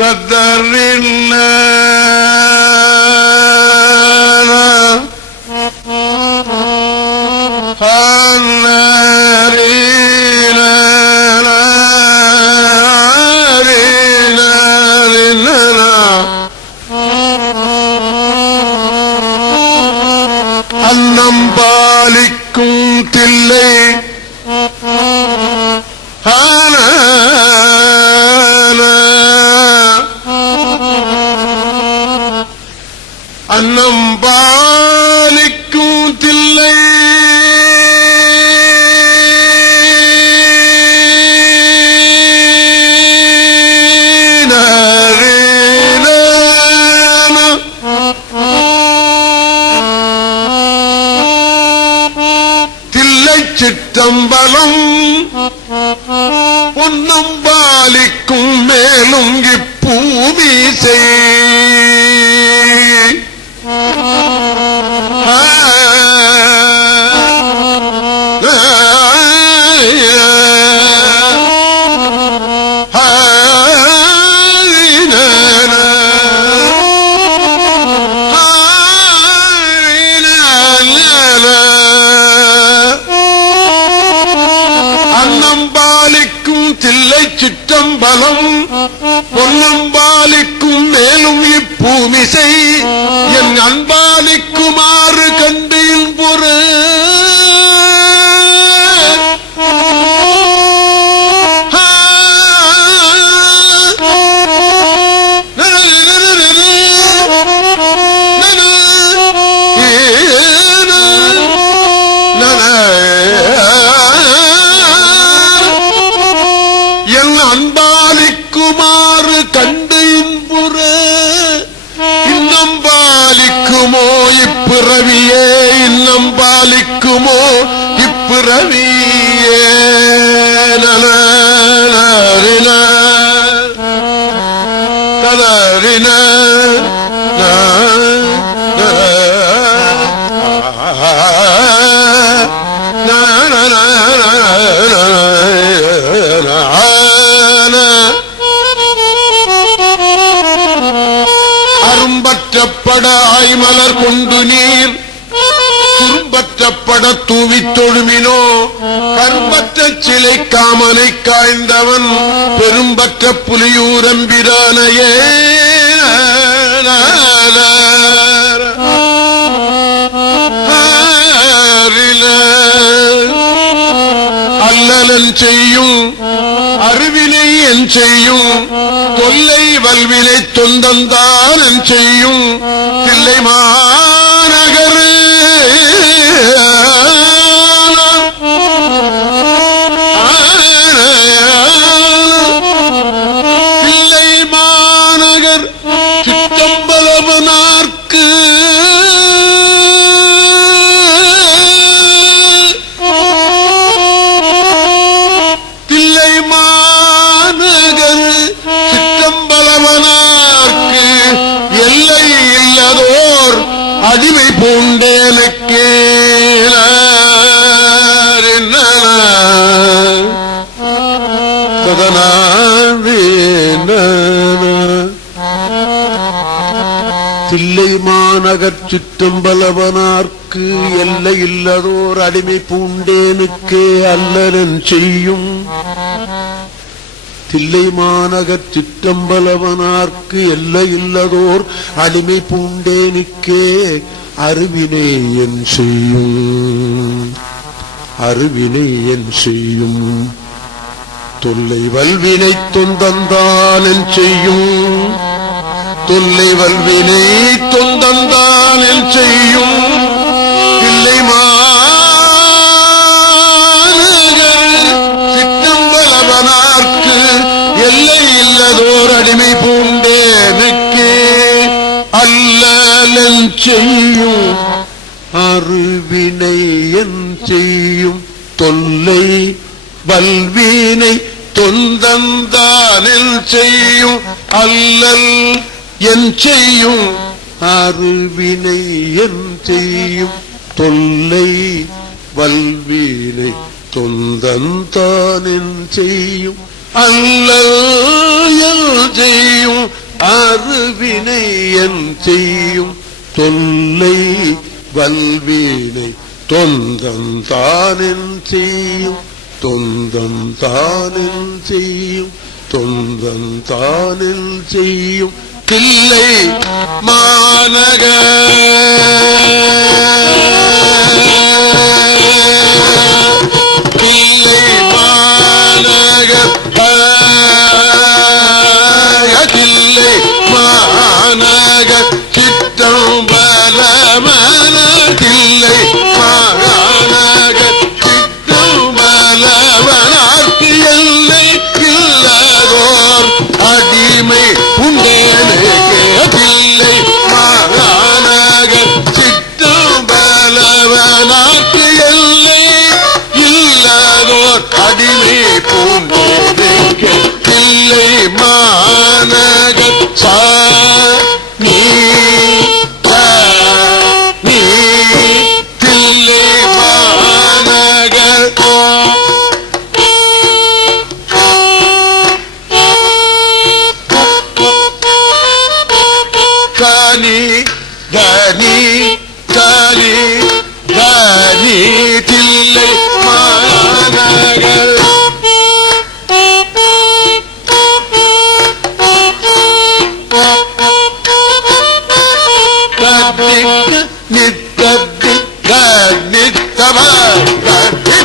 தத்தரில்ல அன்னம் பாலிக்கும் தில்லை அன்னம் பாலிக்கும் தில்லை சிற்றம்பலம் பொன்னம் பாலிக்கும் மேலும் இப்பூமி தில்லை சிற்றம்பலம் பொன்னம்பாலிக்கும் மேலும் இப்பூமிசை என் அன்பாலிக்குமாறு கண்டின் பொரு அன்பாலிக்குமாறு கண்டு இன்புற இன்னம் பாலிக்குமோ இப்பிறவியே இன்னம் பாலிக்குமோ இப்பிறவியே கலரின அரும்பற்றப்பட ஆய்மலர் கொண்டு நீர் துரும்பற்றப்பட தூவித் தொழுமினோ கரும்பற்ற சிலை காமனை காய்ந்தவன் பெரும்பற்ற புலியூரம்பிரானையே அல்லலன் செய்யும் அறிவினை என் செய்யும் தொல்லை வல்வினை தொந்தந்தான் என் செய்யும் தில்லை மாநகர் தில்லை மாநகர் சிற்றம்பலவனார்க்கு தில்லை மாநகர் சிற்றம்பலவனார்க்கு எல்லை இல்லதோர் அடிமை பூண்டேனுக்கே தில்லை மாநகர் சிற்றம்பலவனார்க்கு எல்லை இல்லதோர் அடிமை பூண்டேனுக்கே அல்லலன் செய்யும் தில்லை மாநகர் சிற்றம்பலவனார்க்கு எல்லை இல்லதோர் அடிமை பூண்டேனுக்கே அருவினை என் செய்யும் அருவினை என் செய்யும் தொல்லை வல்வினை தொந்தந்தான் என் செய்யும் தொல்லை வல்வினை தொந்தந்தான் என் செய்யும் தில்லை மாநகர் சிற்றம்பலவனார்க்கு எல்லை இல்லதோர் அடிமை பூண்டேனுக்கே அல்லலன் செய்யும் அருவினை என் செய்யும் தொல்லை வல்வினை தொந்தந்தானில் செய்யும் அல்லல் என் செய்யும் அருவினை என் செய்யும் தொல்லை வல்வினை தொந்தந்தானில் செய்யும் அல்லல் செய்யும் அருவினை என் செய்யும் தொல்லை வல்வினை தொந்தந்தானின் செய்யும் தொந்தந்தானின் செய்யும் தொந்தந்தானில் செய்யும் தில்லை மாநக தில்லை மாநக தில்லை மாநக சித்தம் பலமன தில்லை மாநக சித்தம் பலவனார்க்கு எல்லை இல்லதோர் அடிமை உண்டேனுக்கே தில்லை மாநக சித்தம் பலவனார்க்கு எல்லை இல்லதோர் அடிமை பூண்டேனுக்கே தில்லை மாநக நீ தில்லை மாநக கனி கனி கனி கனி தில்லை மாநக நித்தத்தி நித்தம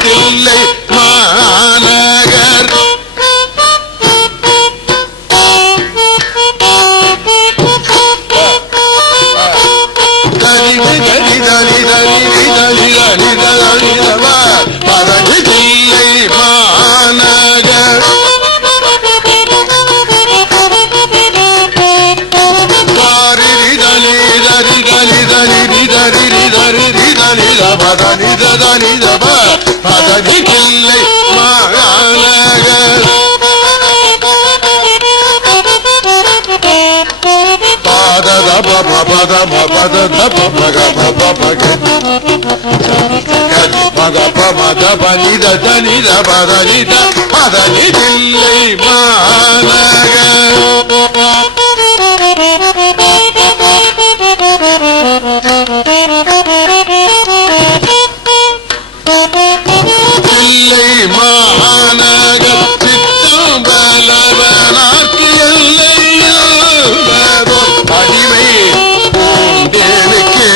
தில்லை மாநகர் தில்லை மாநகர் தில்லை மாநகர் தில்லை மாநகர் சித்தம் பலவனார்க்கு எல்லை அடிமை பூண்டேனுக்கே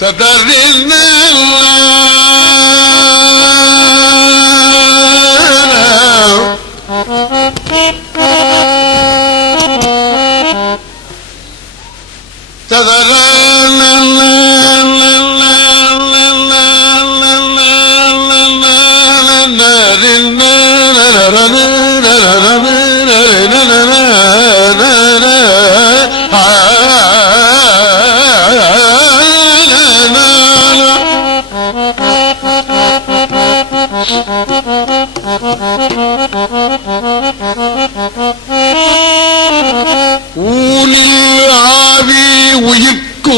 ததறின ஊனில் ஆவி உயிர்க்கு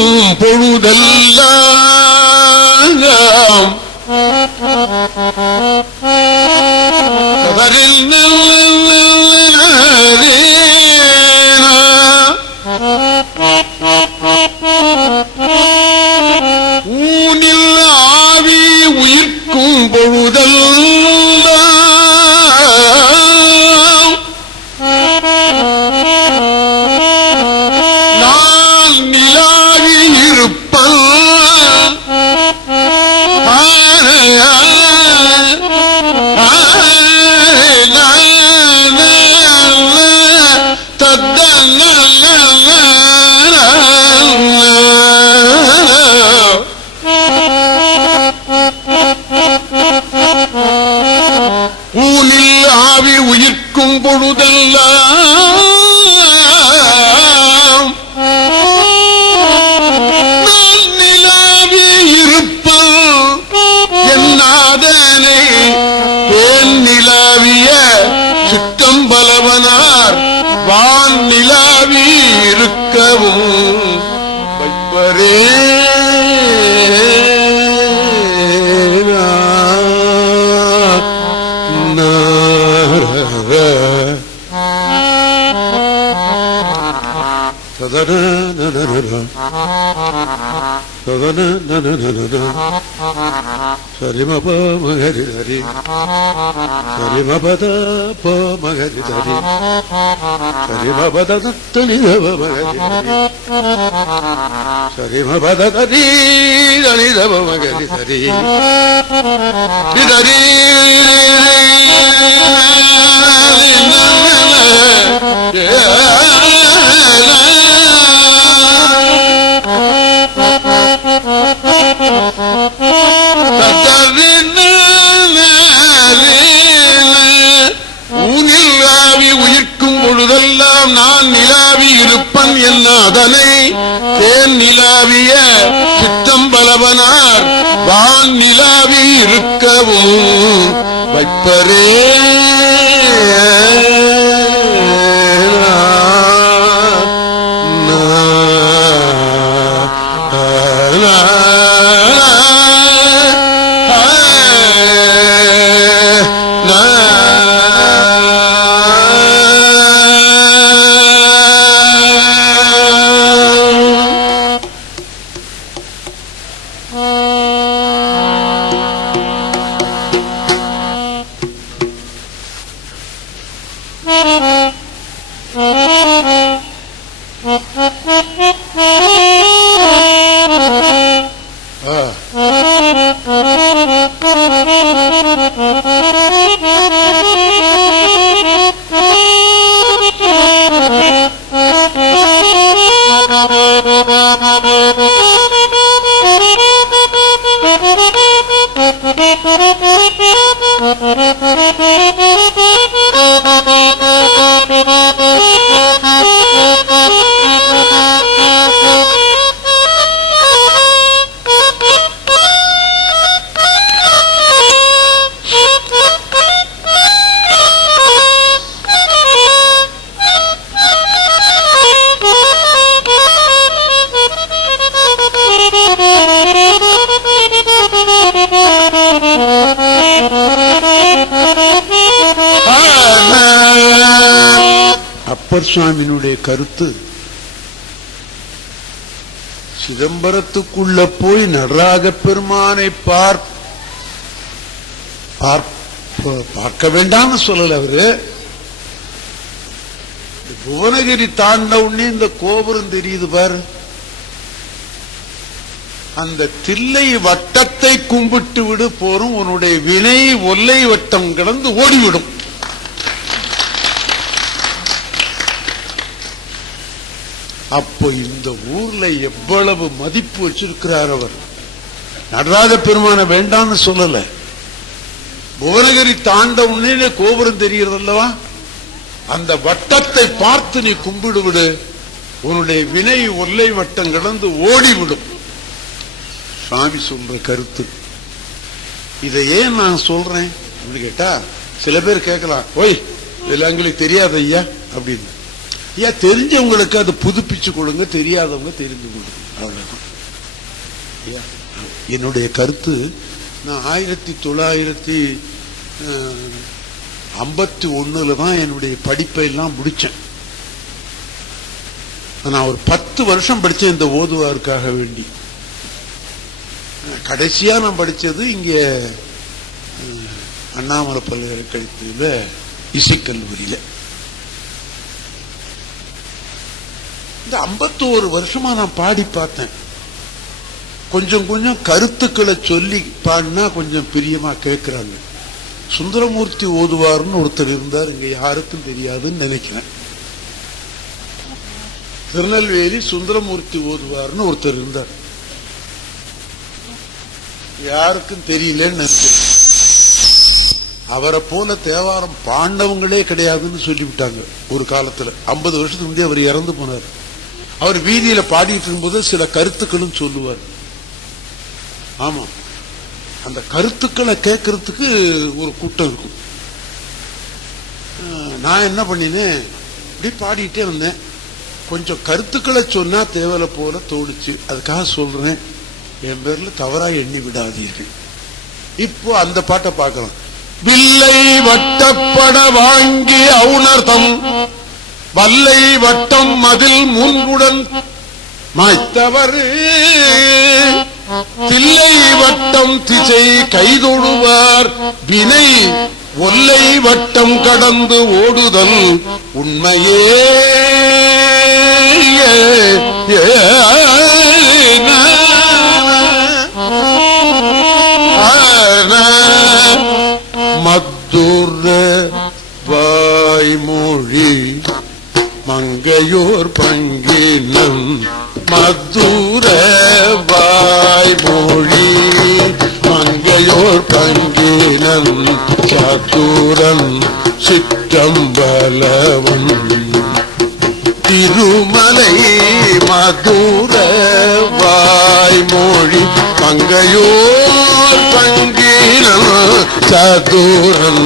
சரிமப மகரி தரி சரிமபத ப மகரி தரி சரிமபத தனிதவ மகரி சரிமபத தரி தனிதவ மகரி தரி தரி ஊனில்லாவி உயிர்க்கும் பொழுதெல்லாம் நான் நிலாவி இருப்பன் என்ன அதனை தேன் நிலாவிய சித்தம் பலவனார் வான் நிலாவி இருக்கவும் வைப்பரே சுவாமியினுடைய கருத்து சிதம்பரத்துக்குள்ள போய் நடராஜ பெருமானை பார்க்க வேண்டாம்னு சொல்லல. அவரு புவனகிரி தாண்ட உடனே இந்த கோபுரம் தெரியுது பாரு, அந்த தில்லை வட்டத்தை கும்பிட்டு விடு போரும், உன்னுடைய வினை ஒல்லை வட்டம் கடந்து ஓடிவிடும். அப்போ இந்த ஊர்ல எவ்வளவு மதிப்பு வச்சிருக்கிறார் அவர். நடராஜ பெருமான வேண்டான்னு சொல்லல, புவனகிரி தாண்ட உடனே கோபுரம் தெரிகிறது அல்லவா, அந்த வட்டத்தை பார்த்து நீ கும்பிடு விடு, உன்னுடைய வினை ஒல்லை வட்டம் கடந்து ஓடிவிடும். சுவாமி சொல்ற கருத்து. இதை ஏன் நான் சொல்றேன் அப்படின்னு கேட்டா, சில பேர் கேட்கலாம், ஓய் இதெல்லாம் எங்களுக்கு தெரியாது ஐயா அப்படின்னு. ஐயா தெரிஞ்சவங்களுக்கு அதை புதுப்பிச்சு கொடுங்க, தெரியாதவங்க தெரிஞ்சு கொடுங்க, அவ்வளவுதான். என்னுடைய கருத்து, நான் 1951 தான் என்னுடைய படிப்பை எல்லாம் முடிச்சேன். நான் ஒரு 10 வருஷம் படிச்சேன் இந்த ஓதுவாருக்காக வேண்டி. கடைசியா நான் படிச்சது இங்க அண்ணாமலை பல்கலைக்கழகத்தில் இசைக்கல்லூரியில. இந்த 51 வருஷமா நான் பாடி பார்த்தேன். கொஞ்சம் கொஞ்சம் கருத்துக்களை சொல்லி பாடினா கொஞ்சம் பிரியமா கேட்கிறாங்க. சுந்தரமூர்த்தி ஓதுவார்னு ஒருத்தர் இருந்தார், இங்க யாருக்கும் தெரியாதுன்னு நினைக்கிறேன். திருநெல்வேலி சுந்தரமூர்த்தி ஓதுவார்னு ஒருத்தர் இருந்தார், யாருக்கும் தெரியலன்னு நினைக்கிறேன். அவரை போல தேவாரம் பாண்டவங்களே கிடையாதுன்னு சொல்லிவிட்டாங்க ஒரு காலத்துல. 50 வருஷத்துக்கு முந்தைய அவர் இறந்து போனார். அவர் வீதியில பாடிட்டு இருக்கும்போது சில கருத்துக்களும் சொல்லுவார். ஆமா, அந்த கருத்துக்களை கேட்கறதுக்கு ஒரு கூட்டம் இருக்கும். நான் என்ன பண்ணினேன், இப்படி பாடிட்டே வந்தேன். கொஞ்சம் கருத்துக்களை சொன்னா தேவலை போல தோணுச்சு, அதுக்காக சொல்றேன். என் பேர்ல தவறா எண்ணி விடாதீர்கள். இப்போ அந்த பாட்டை பார்க்கலாம். வில்லை வட்டப்பட வாங்கி அவுணர்தம் வல்லை வட்டம் மதில் மூன்றுடன் மாய்த்தவர் தில்லை வட்டம் திசை கைதொழுவார் வினை ஒல்லை வட்டம் கடந்து ஓடுதல் உண்மையே மதுர வாய்மொழி மங்கையோர் பங்கினம் மதுர வாய்மொழி மங்கையோர் பங்கினம் சதுரன் சிற்றம்பலவன் திருமலை மதுர வாய்மொழி மங்கையோர் பங்கினம் சதுரன்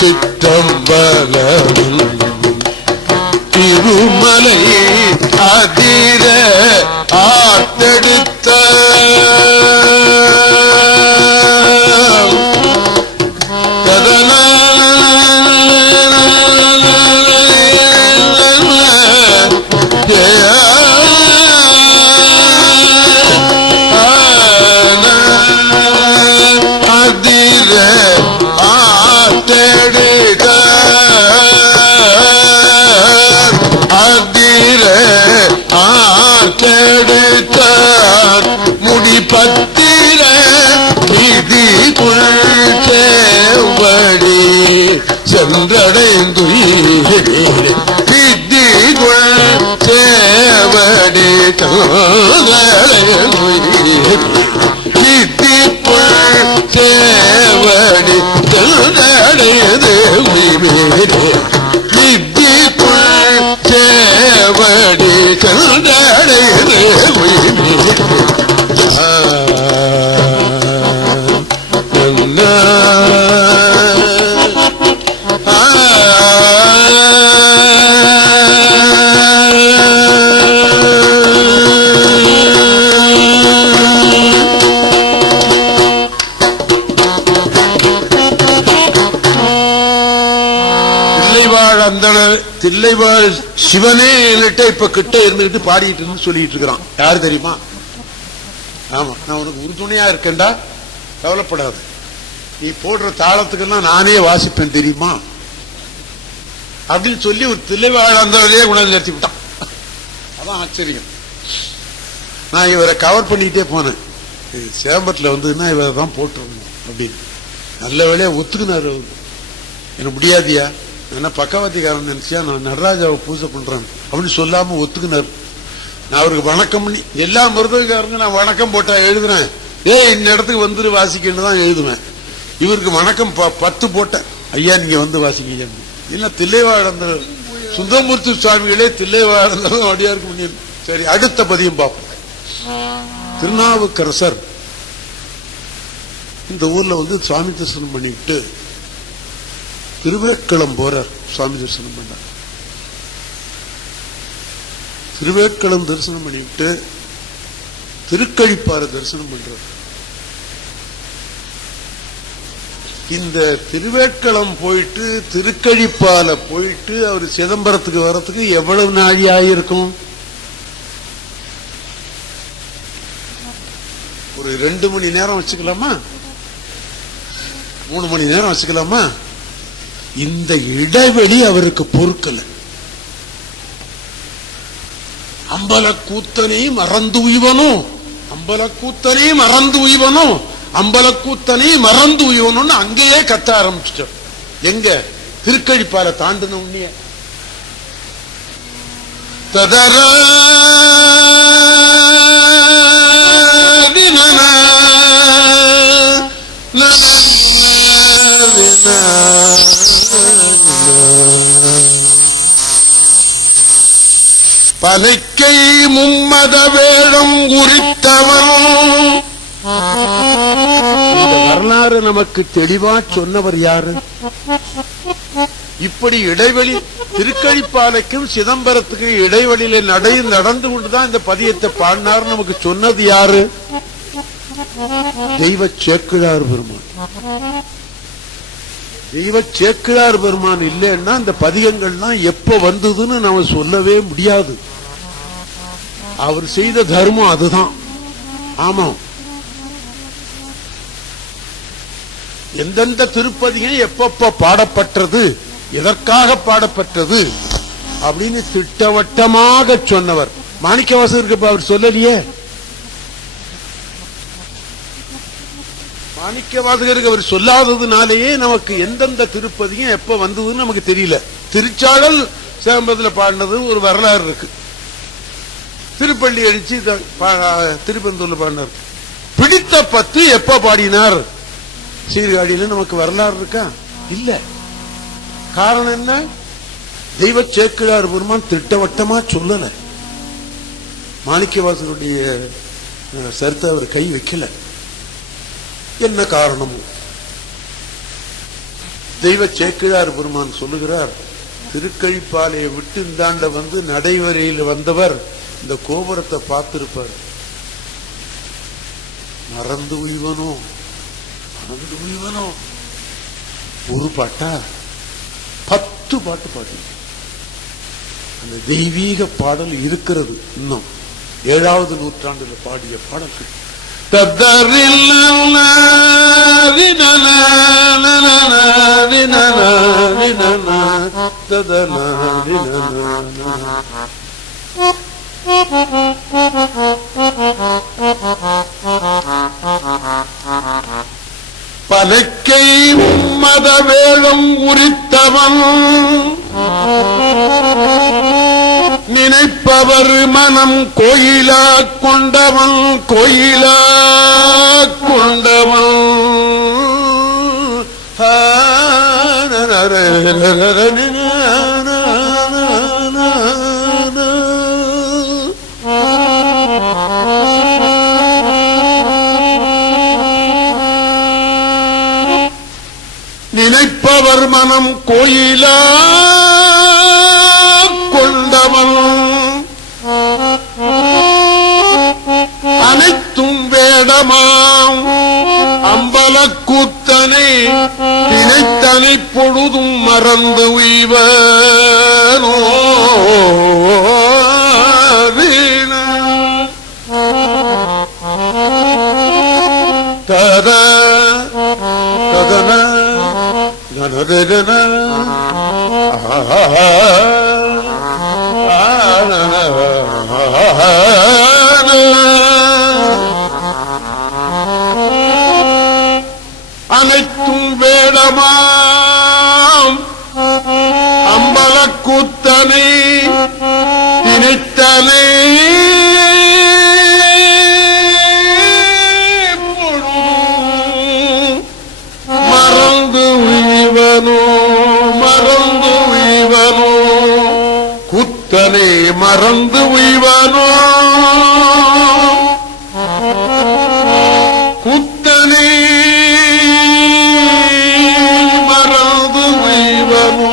சிற்றம்பலவன் திருமலை அதிர ஆத்தெடுத்த முடிப்பத்திர விதி குழேவடி சென்றடைந்து விதி குழேவடி விதி குழேவடி சென்றடைந்து விதி குழேவடி சென்றடைந்து தில்லைவாழ் சிவனே என்கிட்ட இப்ப கிட்ட இருந்துகிட்டு பாடிட்டு இருந்து சொல்லிட்டு இருக்கிறான். யாரு தெரியுமா? ஆமா, நான் உனக்கு உறுதுணையா இருக்கேன்டா, கவலைப்படாது. நீ போடுற தாளத்துக்கெல்லாம் நானே வாசிப்பேன் தெரியுமா அப்படின்னு சொல்லி ஒரு தில்லைவாழ் அந்தவரையே உணர்ந்து நிறுத்தி விட்டான். அதான் ஆச்சரியம். நான் இவரை கவர் பண்ணிக்கிட்டே போனேன். சேம்பத்துல வந்துன்னா இவரை தான் போட்டுருணும் அப்படின்னு. நல்ல வேலையா ஒத்துக்குனாரு. எனக்கு முடியாதியா, என்ன பக்கவாத்திக்காரன் நினைச்சியா நான் நடராஜாவை பூஜை பண்றேன் அப்படின்னு சொல்லாம ஒத்துக்குனாரு. நான் அவருக்கு வணக்கம் பண்ணி எல்லா மருதகாரங்க நான் வணக்கம் போட்டா எழுதுறேன், இந்த இடத்துக்கு வந்து வாசிக்கன்னு தான் எழுதுவேன். இவருக்கு வணக்கம் 10 போட்டேன். ஐயா நீங்க வந்து வாசிக்க இல்ல தில்லைவாழந்த சுந்தரமூர்த்தி சுவாமிகளே தில்லைவாழந்த அடியாருக்கு பண்ணி. சரி, அடுத்த பதியம் பார்ப்போம். திருநாவுக்கரசர் இந்த ஊர்ல வந்து சுவாமி தரிசனம் பண்ணிட்டு திருவேட்களம் போறார். சுவாமி தரிசனம் பண்ணார். திருவேட்களம் தரிசனம் பண்ணிவிட்டு திருக்கழிப்பாறை தரிசனம் பண்றார். இந்த திருவேட்களம் போயிட்டு திருக்கழிப்பால போயிட்டு அவர் சிதம்பரத்துக்கு வர்றதுக்கு எவ்வளவு நாழி ஆயிருக்கும்? ஒரு 2 மணி நேரம் வச்சுக்கலாமா? 3 மணி நேரம் வச்சுக்கலாமா? இந்த இடைவெளி அவருக்கு பொறுக்கல. அம்பலக்கூத்தனை மறந்து உய்வனும், அம்பலக்கூத்தனை மறந்து உய்வனும், அம்பலக்கூத்தனை மறந்து உய்வனும் அங்கேயே கத்த ஆரம்பிச்சிட்டார். எங்க? திருக்கழிப்பால தாண்டின உண்மைய ததர பனைக்கை மும்மத வேடம் குறித்தவன். இந்த வரலாறு நமக்கு தெளிவா சொன்னவர் யாரு? இப்படி இடைவெளி திருக்கழிப்பாலைக்கும் சிதம்பரத்துக்கு இடைவெளியில நடந்து கொண்டுதான் இந்த பதியத்தை பாடினார். நமக்கு சொன்னது யாரு? தெய்வ சேக்கிழார் பெருமான். தெய்வ சேக்கிழார் பெருமான் இல்லைன்னா இந்த பதிகங்கள்லாம் எப்ப வந்ததுன்னு நாம சொல்லவே முடியாது. அவர் செய்த தர்மம் அதுதான். ஆமா, எந்தெந்த திருப்பதிகம் எப்பப்ப பாடப்பட்டது, எதற்காக பாடப்பட்டது அப்படின்னு திட்டவட்டமாக சொன்னவர். மாணிக்கவாசகருக்கு அவர் சொல்லலையே. மாணிக்கவாசகருக்கு அவர் சொல்லாததுனாலேயே நமக்கு எந்தெந்த திருப்பதியும் எப்ப வந்ததுன்னு நமக்கு தெரியல. திருச்சாடல் சேம்பத்தில் பாடினது ஒரு வரலாறு இருக்கு. திருப்பள்ளி அடிச்சு திருப்பந்தூர்ல பாடினார். பிடித்த 10 எப்ப பாடினார் சீர்காழியில நமக்கு வரலாறு இருக்கா? இல்ல. காரணம் என்ன? தெய்வ சேக்கிழார் பெருமான் திட்டவட்டமா சொல்லல. மாணிக்கவாசகருடைய சரித்திரத்தை அவர் கை வைக்கல. என்ன காரணம்? தெய்வ சேக்கிழார் பெருமான் சொல்லுகிறார், திருக்கழிப்பாலையை விட்டு இந்தாண்ட வந்து நடைவரையில் வந்தவர் இந்த கோபுரத்தை பார்த்திருப்பார். மறந்து உய்வனோ மறந்து உய்வனோ. ஒரு பாட்டா 10 பாட்டு பாடி அந்த தெய்வீக பாடல் இருக்கிறது. இன்னும் 7வது நூற்றாண்டுல பாடிய பாடல்கள். பலக்கை மத வேளம் உரித்தவன் நினைப்பவர் மனம் கோயிலா கொண்டவன் கோயிலா கொண்டவன். நினைப்பவர் மனம் கோயிலா கொண்டவன் அனைத்தும் வேடமாம் அம்பலக்கூத்தனை தினைத்தனை பொழுதும் மறந்து உய்வனோ. தத ததன அனைத்தும் வேடமாம் அம்பலக்கூத்தனை திணித்தனை மறந்து உய்வனோ மறந்து உய்வனோ குத்தனை மறந்து உய்வனோ குத்தனை மறந்து உய்வனோ.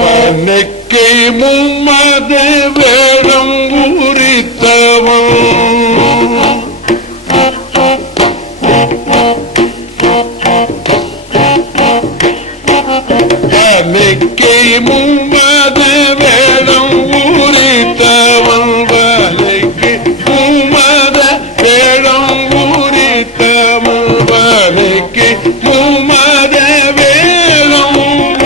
பனைக்கை மும்மத வேடம் உரித்தவன் பனைக்கை மும்மத வேடம் உரித்தவன் பனைக்கை மும்மத வேடம் உரித்தவன் பனைக்கை மும்மத வேடம்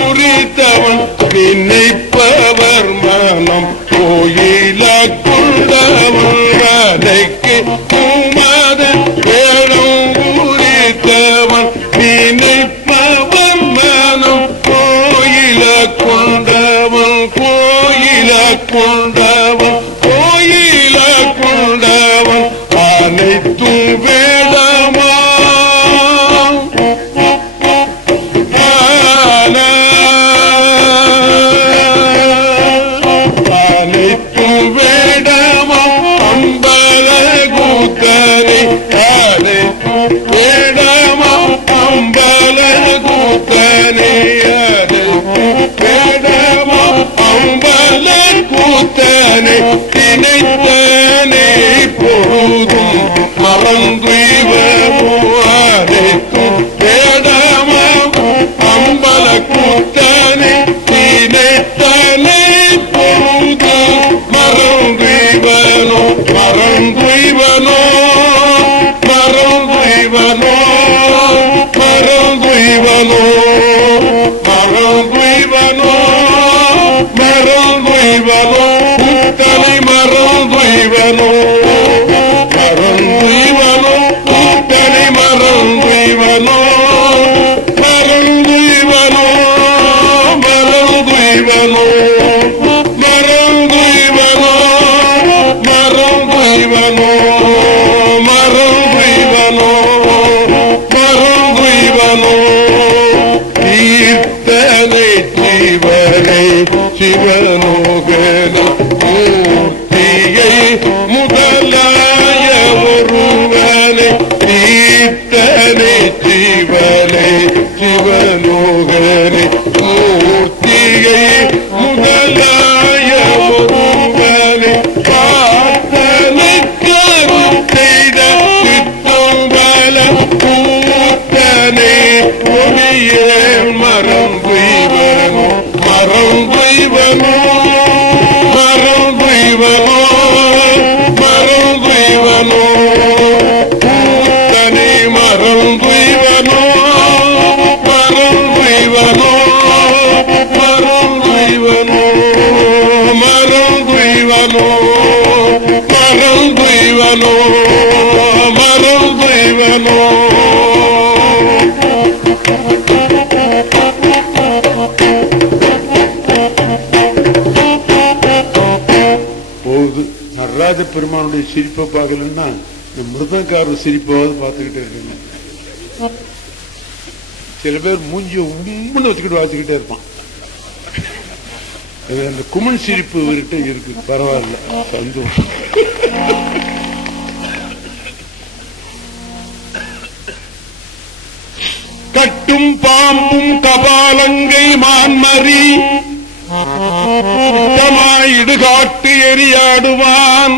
உரித்தவன் நினைப்பவர் மனம் கோயில கொண்டவன் கூத்தனே வேடமா அம்பல கூத்தனே திணைத்தனே பொழுதும் மறந்துவனைத்தும் வேடமா அம்பல கூத்தனே திணைத்தனே பொழுதும் மறந்துவனோ மறந்துவனோ மறந்துவனோ மறந்துவனோ மறந்துவனோ மறந்துவனோ கூத்தனை மறந்துவனோ மறந்துவனோ கூத்தனை மறந்துவனோ மறந்துவனோ மறந்துவனோ மறந்துவனோ மறந்துவனோ மறந்துவனோ மறந்துவனோ கீர்த்தனை சிவனை சிவலோகன மூர்த்தியை முதலாய ஒருவனை கீர்த்தனை சிவனை சிவலோகனை மூர்த்தியை முதலாய ஒருவனை பார்த்தனை செய்த சித்தம்பல கூத்தனை ஒளியே மறந்துவனோ மறந்துவனோ மறந்துவனோ மறந்துவனோ கூத்தனை மறந்துவனோ மறந்துவனோ மறந்துவனோ மறந்துவனோ மறந்துவனோ மறந்துவனோ போகுது. நடராஜ பெருமானுடைய சிரிப்பை பார்க்கலன்னா இந்த மிருதங்காரர் சிரிப்பாவது பார்த்துக்கிட்டே இருக்கீங்க. சில பேர் மூஞ்சி உம்முன்னு வச்சுக்கிட்டு வாசிக்கிட்டே இருப்பான். அந்த குமன் சிரிப்பு இவர்கிட்ட இருக்கு. பரவாயில்ல, சந்தோஷம். கட்டும் பாம்பும் கபாலங்கை மான்மறி இடுகாட்டு எரியாடுவான்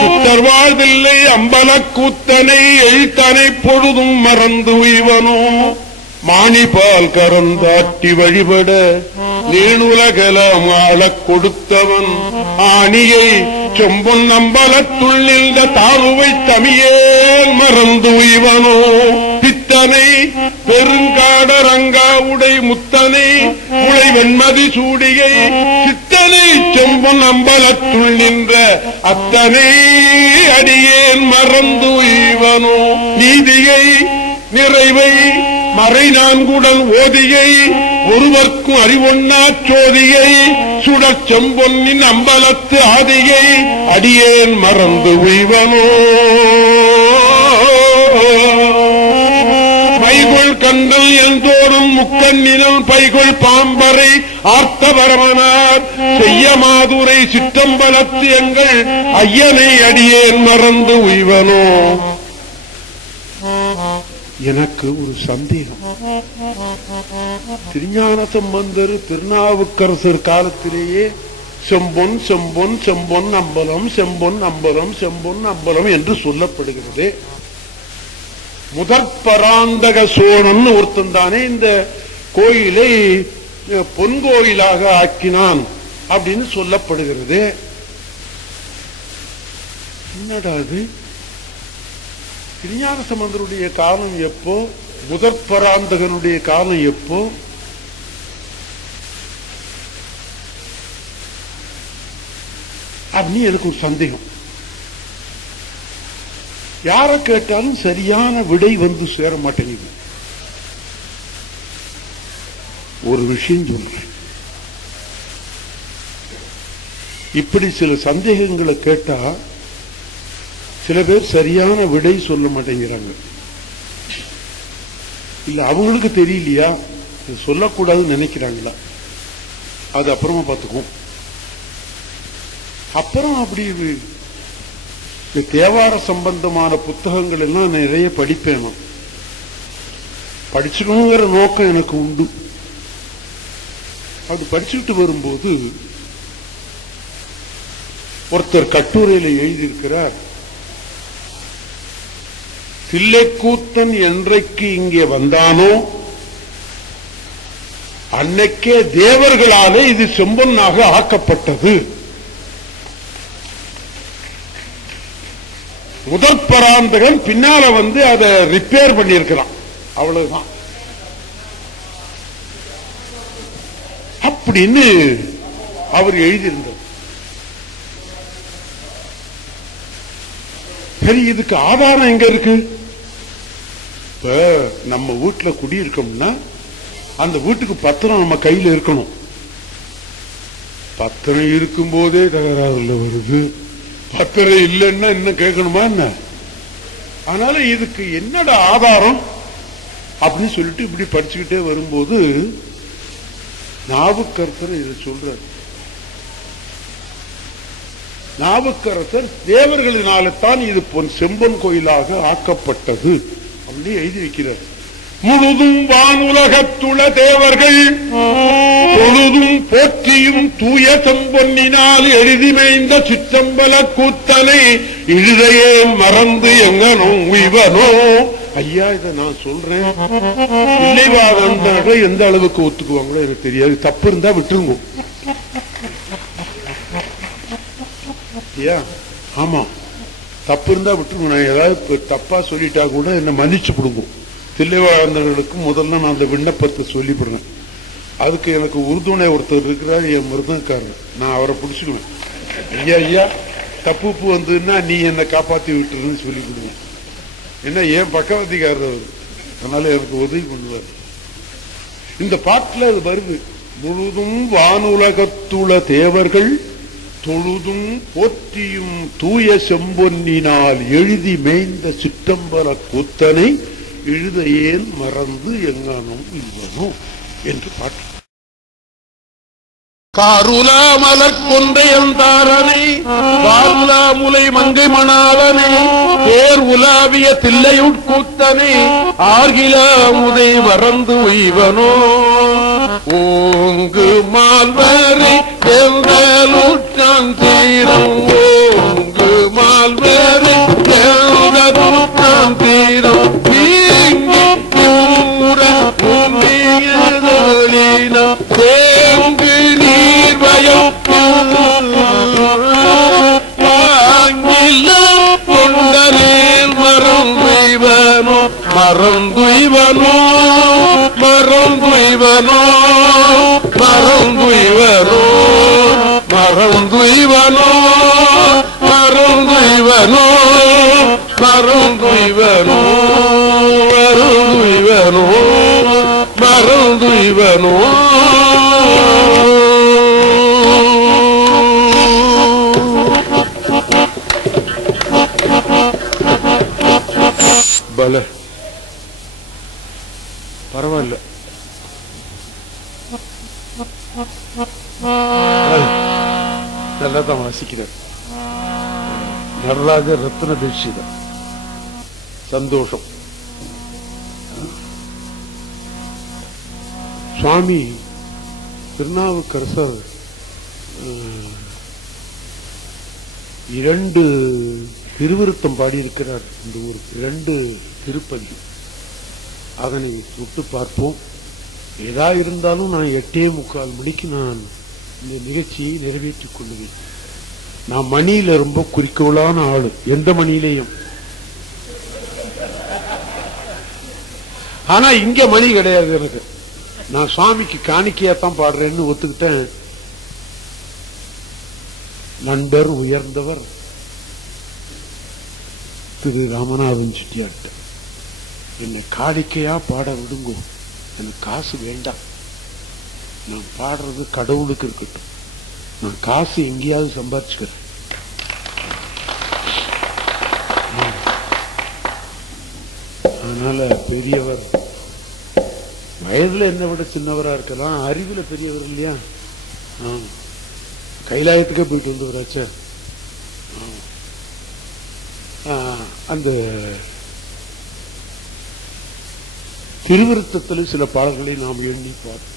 சுத்தர் வாழ்தில்லை அம்பல கூத்தனை எழுத்தனை பொழுதும் மறந்து உய்வனோ மாணிபால் கரந்தாட்டி வழிபட நீணுலகலம் ஆளக் கொடுத்தவன் ஆணியை சொம்பொன் அம்பலத்துள் நின்ற தாருவை தமியேன் மறந்து உய்வனோ பித்தனை பெருங்காடரங்கா உடை முத்தனை உளை வெண்மதி சூடிகை சித்தனை சொம்பொன் அம்பலத்துள் நின்ற அத்தனை அடியேன் மறந்து உய்வனோ நீதியை நிறைவை மறை நான்குடல் ஓதியை ஒருவர்க்கும் அறிவொன்னா சோதியை சுடச் செம்பொன்னின் அம்பலத்து ஆதியை அடியேன் மறந்து உய்வனோ மைகொள் கண்டல் எந்தோறும் முக்கண்ணினல் பைகொள் பாம்பரை ஆர்த்தபரமனார் செய்ய மாதுரை சிற்றம்பலத்து எங்கள் ஐயனை அடியேன் மறந்து உய்வனோ. எனக்கு ஒரு சந்தேகம். திருஞான சம்பந்தர் திருநாவுக்கரசர் காலத்திலேயே செம்பொன் செம்பொன் செம்பொன் அம்பலம் செம்பொன் அம்பலம் செம்பொன் அம்பலம் என்று சொல்லப்படுகிறது. முதற்பராந்தக சோழன் ஒருத்தன் தானே இந்த கோயிலை பொன் கோயிலாக ஆக்கினான் அப்படின்னு சொல்லப்படுகிறது. என்னடா அது? திருஞான சம்பந்தருடைய காலம் எப்போ? முதற்பராந்தகனுடைய காலம் எப்போ? அப்படின்னு எனக்கு ஒரு சந்தேகம். யார கேட்டாலும் சரியான விடை வந்து சேர மாட்டேங்குது. ஒரு விஷயம் சொல்றேன், இப்படி சில சந்தேகங்களை கேட்டா சில பேர் சரியான விடை சொல்ல மாட்டேங்கிறாங்க. இல்ல அவங்களுக்கு தெரியலையா, சொல்லக்கூடாதுன்னு நினைக்கிறாங்களா, அது அப்புறமா பார்த்துக்குவோம். அப்புறம் அப்படி தேவார சம்பந்தமான புத்தகங்கள் எல்லாம் நிறைய படிப்பேன். படிச்சுக்கணுங்கிற நோக்கம் எனக்கு உண்டு. அப்படி படிச்சுட்டு வரும்போது ஒருத்தர் கட்டுரையில எழுதியிருக்கிறார், தில்லைக்கூத்தன் என்றைக்கு இங்கே வந்தானோ அன்னைக்கே தேவர்களாலே இது செம்பொன்னாக ஆக்கப்பட்டது. முதற் பராந்தகன் பின்னால அதை ரிப்பேர் பண்ணியிருக்கிறான், அவ்வளவுதான் அப்படின்னு அவர் எழுதியிருந்தார். சரி, இதுக்கு ஆதாரம் எங்க இருக்கு? இப்ப நம்ம வீட்டுல குடியிருக்கோம்னா அந்த வீட்டுக்கு பத்திரம் நம்ம கையில இருக்கணும். பத்திரம் இருக்கும் போதே தகராறுல வருது, பத்திரம் இல்லைன்னா இன்னும் கேட்கணுமா என்ன? அதனால இதுக்கு என்னடா ஆதாரம் அப்படின்னு சொல்லிட்டு இப்படி படிச்சுக்கிட்டே வரும்போது நாவுக்கரசர் இதை சொல்றார். நாவுக்கரசர் தேவர்களினால்தான் இது செம்பொன் கோயிலாக ஆக்கப்பட்டது அப்படின்னு எழுதி வைக்கிறார். முழுதும் வானுலகத்துள தேவர்கள் பொழுதும் போற்றியும் தூய செம்பொன்னினால் எழுதிமைந்த சிற்றம்பல கூத்தனை இழுதையே மறந்து எங்கனோ இவனோ. ஐயா, இதை நான் சொல்றேன், இல்லைவாதம் எந்த அளவுக்கு ஒத்துக்குவாங்களோ எனக்கு தெரியாது. தப்பு இருந்தா விட்டுருங்க. ஆமா, தப்பு இருந்தா விட்டுருங்க. நான் ஏதாவது தப்பா சொல்லிட்டா கூட என்ன மன்னிச்சு விடுங்க. தில்லைவாழ்ந்தவர்களுக்கு முதல்ல நான் அந்த விண்ணப்பத்தை சொல்லிவிடுறேன். அதுக்கு எனக்கு உறுதுணை ஒருத்தர் இருக்கிறார், என் மிருதங்காரர். நான் அவரை பிடிச்சிடுவேன். ஐயா ஐயா, தப்பு வந்ததுன்னா நீ என்னை காப்பாத்தி விட்டுருன்னு சொல்லி கொடுங்க. என்ன ஏன் பக்கவத்திக்காரர் அவர், அதனால எனக்கு உதவி பண்ணுவார். இந்த பாட்டுல அது வருது, முழுதும் வானுலகத்துள தேவர்கள் தொழுதும் போற்றியும் தூய செம்பொன்னினால் எழுதி மேய்ந்த சிற்றம்பல கூத்தனை எழுத ஏன் மறந்து எங்கானும் இல்லனோ என்று பாட்டு. காருலா மலர் கொன்றையந்தாரனை வாருலா முலை மங்கை மணாளனை பேர் உலாவிய தில்லையுட்கூத்தனை ஆர்கிலா முதை மறந்து உய்வனோ. ஓங்கு மால்வரை எந்தலுற்றான் தீரம், ஓங்கு மால்வரை எந்தலுற்றான் தீரம் தேங்கு நீர்வயம் கொண்டனேல் மறந்துய்வனோ மறந்துய்வனோ மறந்துய்வனோ மறந்துய்வனோ மறந்துய்வனோ மறந்துய்வனோ மறந்துய்வனோ மறந்துய்வனோ மறந்துய்வனோ. பல பரவாயில்ல, நல்லா தான் வாசிக்கிறார். நடராஜர் ரத்ன தீட்சிதர். சந்தோஷம். சுவாமி திருநாவுக்கரசர் 2 திருவிருத்தம் பாடியிருக்கிறார். இந்த ஒரு 2 திருப்பதி, அதனை தொட்டு பார்ப்போம். ஏதா இருந்தாலும் நான் 8:45 மணிக்கு நான் இந்த நிகழ்ச்சியை நிறைவேற்றிக் கொள்ளுவேன். நான் மணியில ரொம்ப குறிக்கோளான ஆளு, எந்த மணியிலையும். ஆனா இங்க மணி கிடையாது எனக்கு. நான் சுவாமிக்கு காணிக்கையாத்தான் பாடுறேன்னு ஒத்துக்கிட்டேன். நண்பர் உயர்ந்தவர் திரு ராமநாதன் செட்டியார்ட்ட என்னை காணிக்கையா பாட விடுங்கோ, எனக்கு காசு வேண்டாம், நான் பாடுறது கடவுளுக்கு இருக்கட்டும், நான் காசு எங்கேயாவது சம்பாதிச்சுக்கிறேன். அதனால பெரியவர் வயதுல என்னை விட சின்னவரா இருக்கலாம், அறிவுல பெரியவர் இல்லையா. கைலாயத்துக்கே போயிட்டு வந்தவராச்ச. அந்த திருவிருத்தத்தில் சில பாடல்களை நாம் எண்ணி பார்ப்போம்.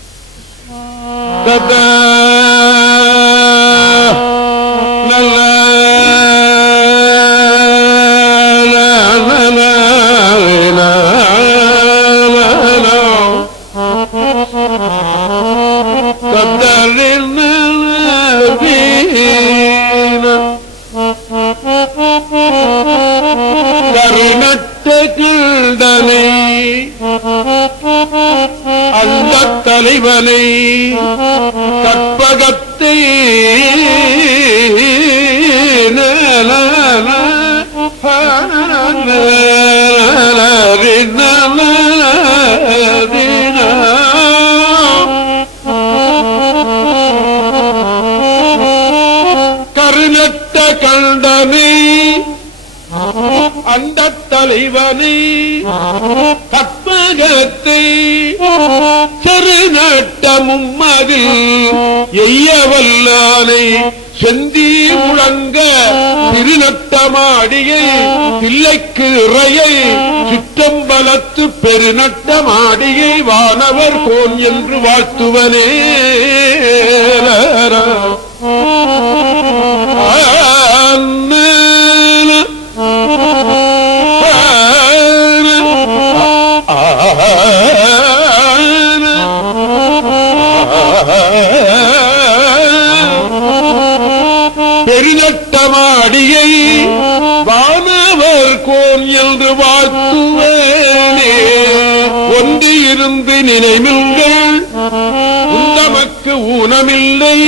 அந்த தலைவனை கற்பகத்தை கருணட்ட கண்டனை அந்த தலைவனை கற்பகத்தை செருநட்டமும் அதில் எய்யவல்லானை செந்தி முழங்க திருநட்டமாடியை பிள்ளைக்கு இறையை சுற்றம்பலத்து பெருநட்டமாடியை வானவர் கோன் என்று வாழ்த்துவனே. பெருநட்டமாடியை வானவர் கோன் என்று வாழ்த்துவேனே. ஒன்று இருந்து நினைமில்கள் உந்தமக்கு ஊனமில்லை,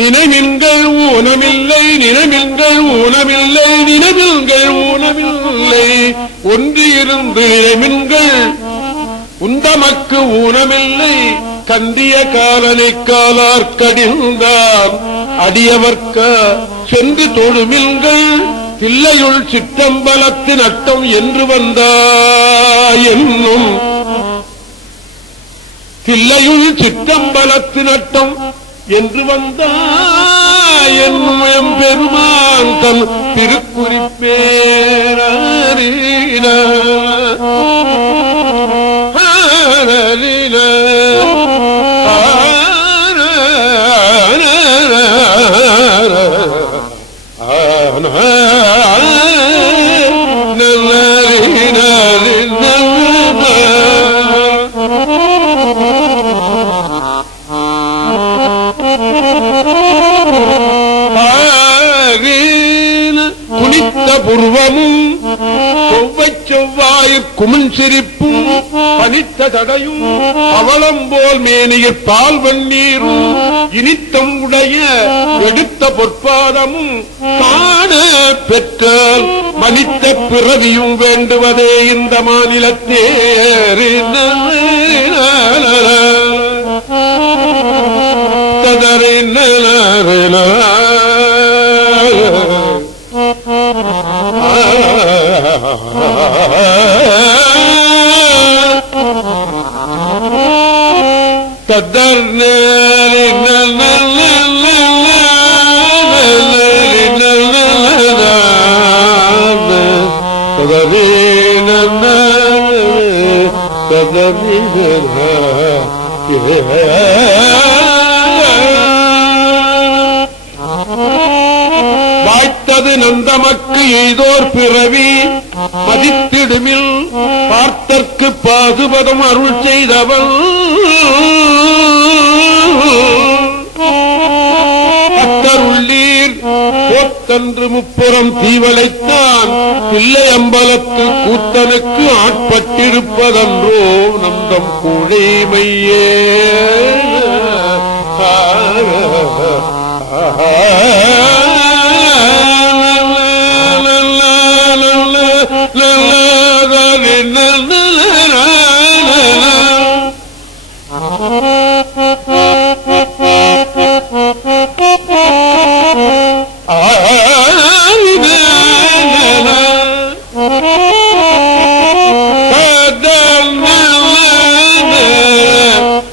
நினைமின்கள் ஊனமில்லை, நினைமின்கள் ஊனமில்லை, நினைமின்கள் ஊனமில்லை. ஒன்று இருந்து நினைமின்கள் உந்தமக்கு ஊனமில்லை. கண்டிய காலனை காலார்க்கடிந்தான் அடியவர்க்க சென்று தொழுமில்கள் தில்லையுள் சிற்றம்பலத்தின் அட்டம் என்று வந்தாயும் தில்லையுள் சிற்றம்பலத்தின் அட்டம் என்று வந்தாயும் பெருமான் தன் திருக்குறிப்பேர குனித்த புருவமும் செவ்வாய் குமிழ் சிரிப்பும் பனித்த தடையும் அவலம் போல் மேனியர் பால் வண்ணீரும் இனித்தம் உடைய எடுத்த பொற்பாதமும் காண பெற்றால் மனித்த பிறவியும் வேண்டுவதே இந்த மாநிலத்தே. வாய்த்தது நந்தமக்கு எய்தோர் பிறவி மதித்திடுமில் பார்த்தற்கு பாதுபதம் அருள் செய்தவன் அத்தருள்ளீர் போத்தன்று முப்புறம் தீவளைத்தான் பிள்ளை அம்பலத்து கூத்தனுக்கு ஆட்பட்டிருப்பதன்றோ நந்தம் கூழைமையே.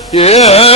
Yeah.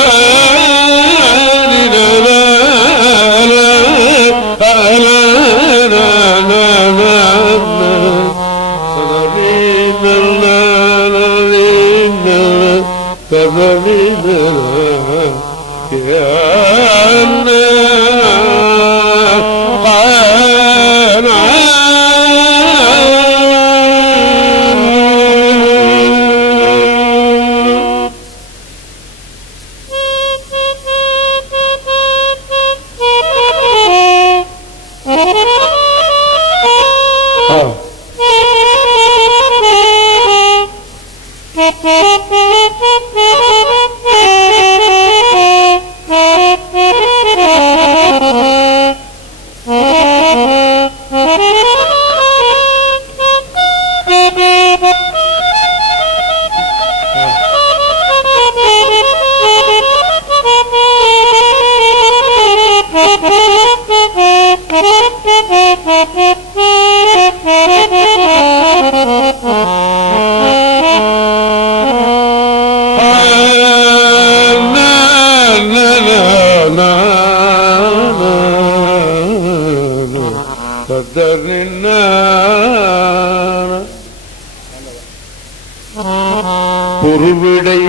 பொருவிடை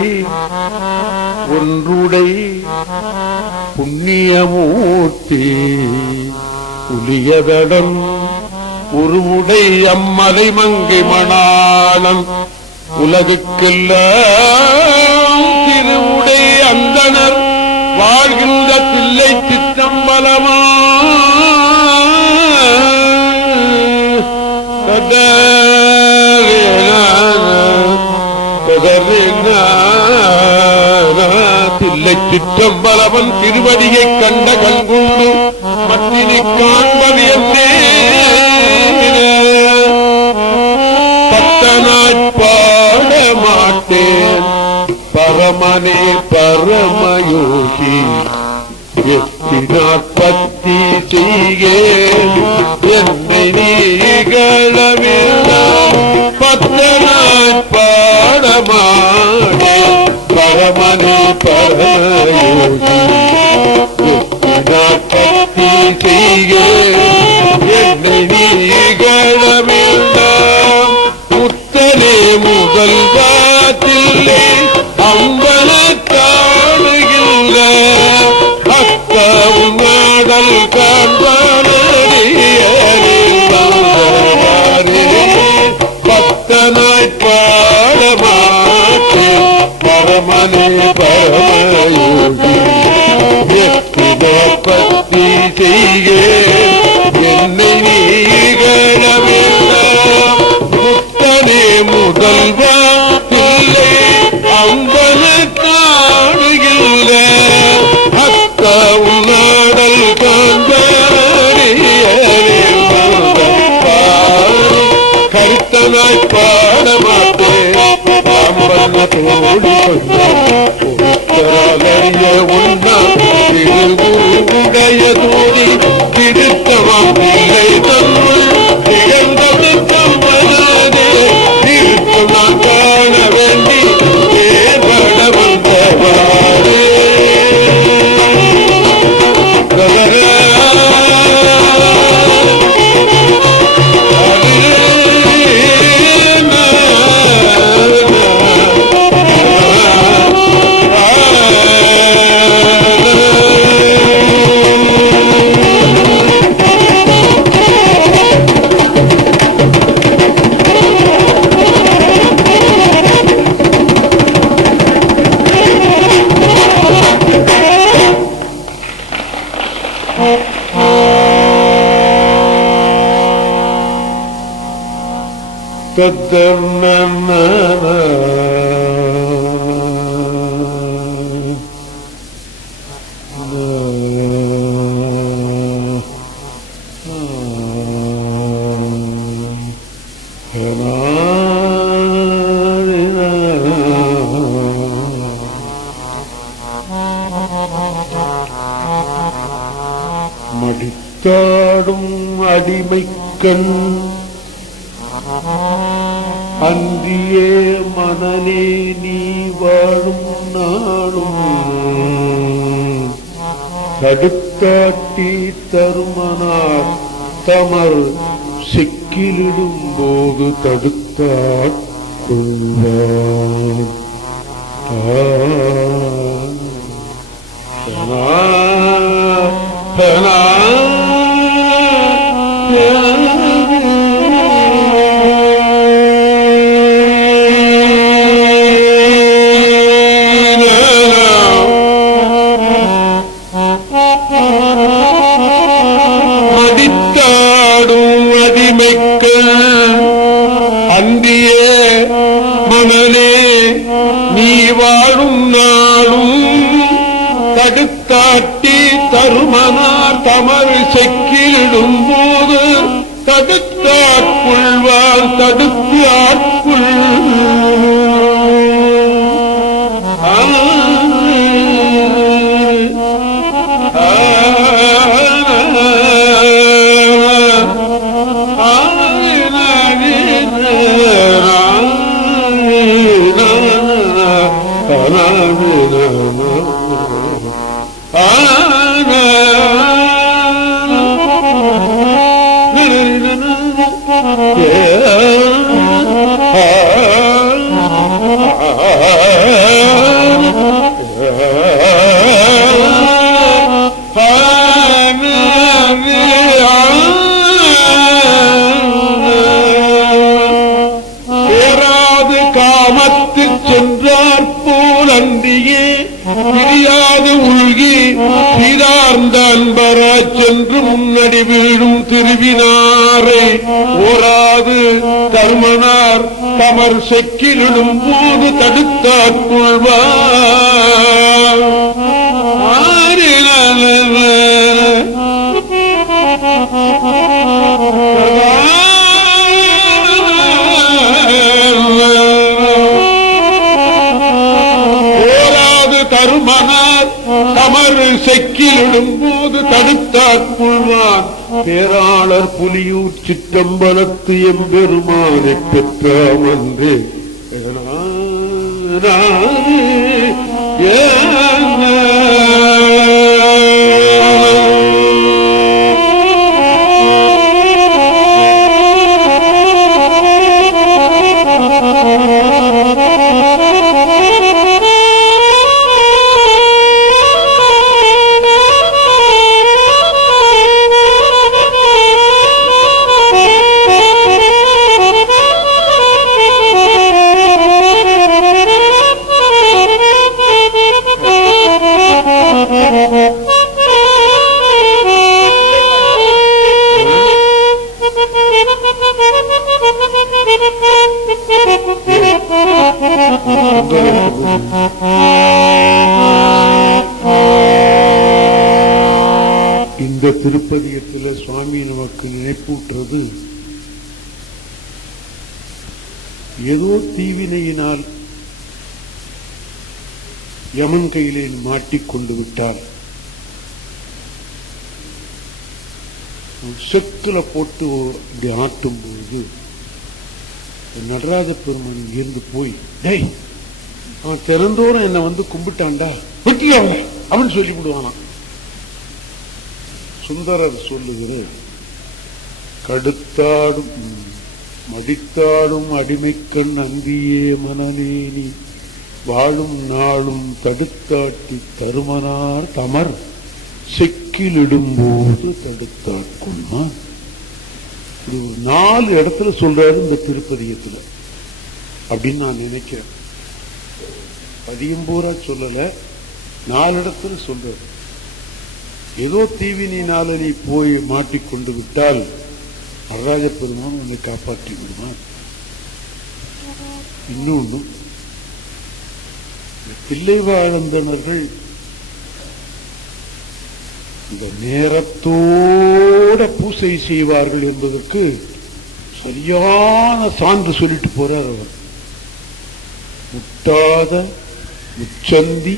ஒன்றுடை புண்ணியமூர்த்தி புலியதடம் உருவுடை அம்மலை மங்கை மணாளம் உலகுக்கெல்லாம் திருவுடை அந்தனர் வாழ்கின்ற பிள்ளை சிற்றம்பலமா தில்லை சிற்றம்பலவன் திருவடியை கண்ட கண்கொண்டு மத்தினை காண்பது என்னே பத்தனாய் பாட மாட்டேன் பரமனே பரமயோகி எத்தினாற்பத்தி செய்கே என்னை நீகளவில்லை பத்தனாய் பாட மாட்டேன் பரமனே பரமயோகி எத்தினாற்பத்தி செய்கே என்னை நீகளவில்லை முத்தனே முதல்வாத்தில்லை அம்பல காணுகின்ற அத்தம் நாடல் காண்பானே பத்தனாய் பாடமாட்டே பரமனே பரமயோகி பக்தி செய்கே என்னை நீகளவில்லை முத்தனே முதல்வா பிள்ளை அம்பல காணுகின்ற அத்தம் நாடல் கருத்தனாய் பாடமாட்டே அம்பலத்தோடு உண்ணா உடைய தோடி கிடுத்தமாம் பிள்ளை தன்னுள் திகழ்ந்தது தம்பனே திருத்தம் நான் காண வேண்டி ஏற்பட வந்தவாறு மடித்தாடும் அடிமைக்கண் அங்கியே மனநே நீ வாழும் நாளும் தடுக்காட்டி தருமனார் தமர் சிக்கிலிடும் போது தடுத்தாட்கொள்வார் மதித்தாடும் அடிமைக்க அந்தியே மனலே நீ வாழும் நாளும் தடுத்தாட்டி தருமனார் தமறு செக்கிலிடும் போது தடுத்தாட்கொள்வார் தடுத்து ஆட்கொள் சென்றார் போல் அன்றியே பிரியாது உள்கி சீரார்ந்த அன்பரா சென்று முன்னடி வீழும் திருவினாரை ஓராது தர்மனார் தமர் செக்கிலிடும் போது தடுத்தாட்கொள்வார் தருமனார் தமர் செக்கிலிடும் போது தடுத்தாட்கொள்வான் பேராளர் புலியூர் சிற்றம்பலத்து எம்பெருமானை பெற்றாமன்றே இந்த திருப்பதியத்தில் சுவாமி நமக்கு நினைப்பூட்டுறது ஏதோ தீவினையினால் யமன் கையிலே மாட்டிக்கொண்டு விட்டார். செக்குல போட்டு இப்படி ஆட்டும் பொழுது நடராஜ பெருமான் இருந்து போய் டேய் அவன் திறந்தோறும் என்ன வந்து கும்பிட்டான்டா வெட்டியாங்க அவன் சொல்லி விடுவானா. சுந்தரர் சொல்லுகிறேன் கடுத்தாடும் மடித்தாடும் அடிமைக்கண் அந்தியே மனநேனி வாழும் நாளும் தடுத்தாட்டி தருமனார் தமர் செக்கிலிடும்போது தடுத்தாட்கொள்மா. இது ஒரு 4 இடத்துல சொல்றாரு இந்த திருப்பதியத்துல அப்படின்னு நான் நினைக்கிறேன். பதியம் பூரா சொல்லல, 4 இடத்துல சொல்றாரு. ஏதோ தீவினால நீ போய் மாட்டிக்கொண்டு விட்டால் நடராஜ பெருமான் உன்னை காப்பாற்றி விடுவான். இன்னொன்று தில்லைவாழந்தனர்கள் இந்த நேரத்தோட பூசை செய்வார்கள் என்பதற்கு சரியான சான்று சொல்லிட்டு போறார் அவர். முட்டாத முச்சந்தி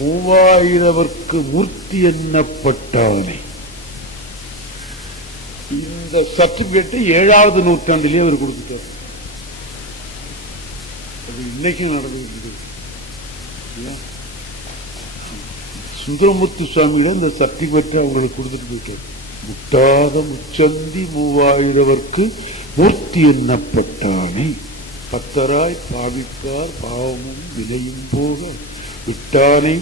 மூவாயிரவர்க்கு மூர்த்தி எண்ணப்பட்டானே. இந்த சர்டிபிகேட்டை 7வது நூற்றாண்டிலேயே அவர் கொடுத்துட்டார். அது இன்னைக்கும் நடந்துருக்கு. சுந்தரமூர்த்தி சுவாமியில இந்த சர்டிபிகேட்டை அவங்களுக்கு கொடுத்துட்டு போயிட்டார். முட்டாத முச்சந்தி மூவாயிரவர்க்கு மூர்த்தி எண்ணப்பட்டானே. பத்தராய் பாவிப்பார் பாவமும் வினையும் போக விட்டானை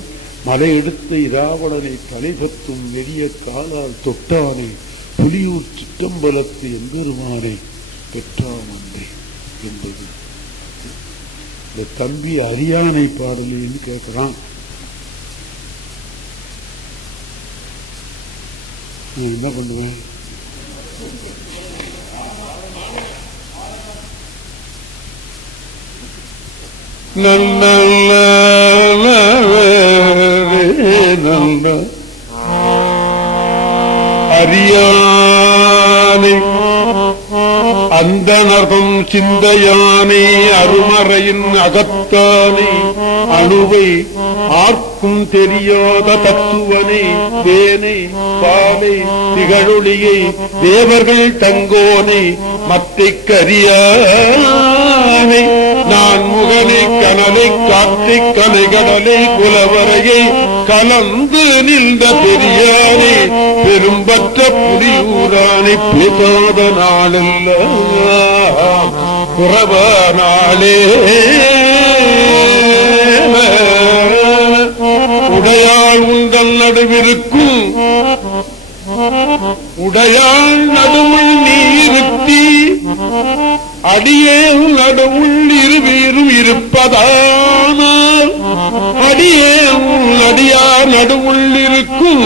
மலை எடுத்த இராவணனை தலைபத்தும் நெறிய காலால் தொட்டானை புலியூர் சிற்றம்பலத்து எம்பெருமானை பெற்றாமன்றே என்பது இந்த தம்பி அரியானை பாடலேன்னு கேட்கிறான். என்ன பண்ணுவேன்? நல்ல அரியானை அந்த நர்பம் சிந்தையானை அருமறையின் அகத்தானை அணுவை ஆர்க்கும் தெரியாத தத்துவனை தேனை பாலை திகழொளியை தேவர்கள் தங்கோனை மத்தை கரியானை நான் முகனை கனலை காற்றை கலைகடலை குலவரையை கலந்து நின்ற பெரியானை பெரும்பற்ற புலியூரானை பேசாத நாளல்ல புறவ நாளே உடையாள் உங்கள் நடுவிருக்கும் உடையாள் நடுவுள் நீருத்தி அடியே நடுவுள் இருவீரும் இருப்பதானால் அடியே அடியார் நடுவுள் இருக்கும்